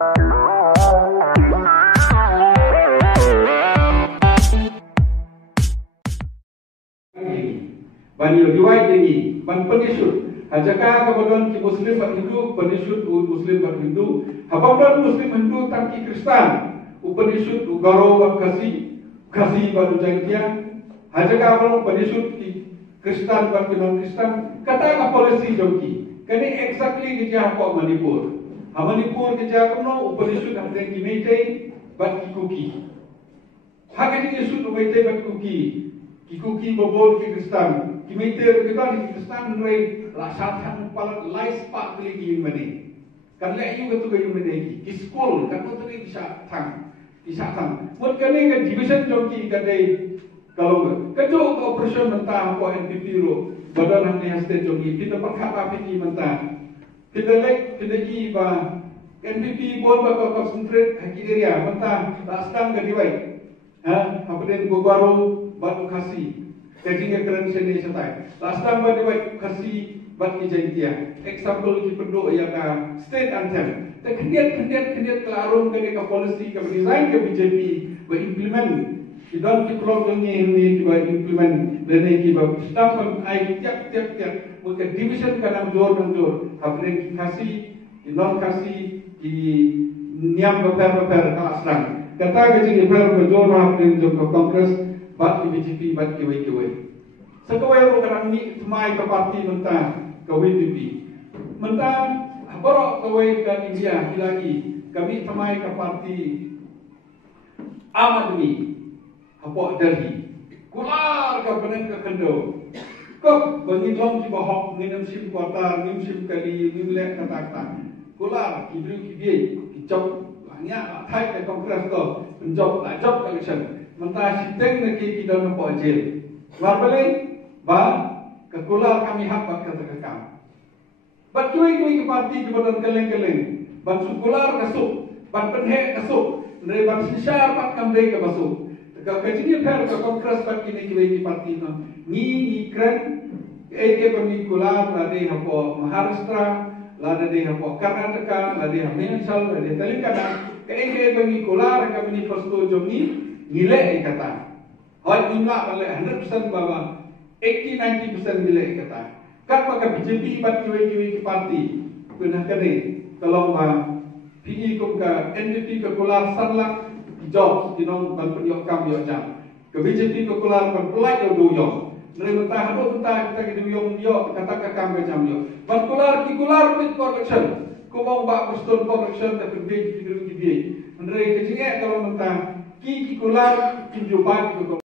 Bani riwayat ini, ban penisut. Hajaka kemudian ki Muslim bat Hindu, penisut Muslim bat Hindu. Hababdan Muslim Hindu tangki Kristen, upenisut ugaro bat kasi bat ujangkia. Hajaka belum penisut ki Kristen bat non Kristen. Kata ka polisi jongki. Kani exactly kerja apa Manipur. Manipur kerja kono upenisut hadeng ki Meitei bat ki Kuki. Hage ni sut Meitei bat Kuki. Kikuki bobol ki Kristen. Kimeter kita di Kristen rei lasatan palat lais pak beli ki mani. Kan le ayu ketu kayu mani ki school kan tu ni bisa tang. Mut kani kan division jongki kadai kalau kejo operation mentah apa NPP ro badan hang haste jongki kita perkhat apa ki mentah. Kita lek kita ki ba NPP bol ba concentrate haki area mentah lastan ke diwai. Apa den gogaro batu kasih. Kajingnya keren seni setai. Last time pada kasih bat kejantia. Example ki perlu ya ka state anthem. Tak kendiat kelarung ke policy ke design ke BJP ba implement. Kita ki program ni ba implement dan ki ba staff ai tiap. Maka division kadang jor. Habis ki kasih, ki non kasih, ki niam beper kalasran. Kata kajing beper jor habis jom ke kongres. Bat ki BJP, bat ki WKW. Sekawai ro kadang ni semai ke parti mentah ke WPP. Mentah borok kawai ke India lagi. Kami semai ke parti Aam Aadmi. Apa Delhi. Kular ke benang ke Kendo. Kok bangilong ki bahok nginem sim kota, nginem sim kali, nginem lek kata. Kular ki beri ki biai, ki job banyak thai ke kongres to, penjob la job election. Mentah siteng nak kita nampak jil. Warbalik, kekular kami hak bat kata kekam. Bat kui ke parti kemudian keleng. Bat sukular kasuk, bat penhek kasuk. Dari bat sisar bat kamdei ke basuk. Kajini per ke kongres bat kini ke parti no. Ni keren, ke pemikular lade hapo Maharashtra, lade hapo Karnataka, lade Himachal, lade Telangana. Ke pemikular kami first jom ni. Nilai kata. Hal jumlah balik 100% bawa 80-90% nilai kata. Kan maka BJP bat kiwi ke parti. Pernah kene kalau PE kum ke NDP ke kular sanlak job dinong ban penyok kam yo jam. Ke BJP ke kular ban pelai yo duyong. Mereka mentah kita duyong yo kata ke kam ke jam yo. Ban kular with correction. Kumong ba postur correction tapi BJP ki. Mereka kecingnya kalau mentah ki kular kinjuban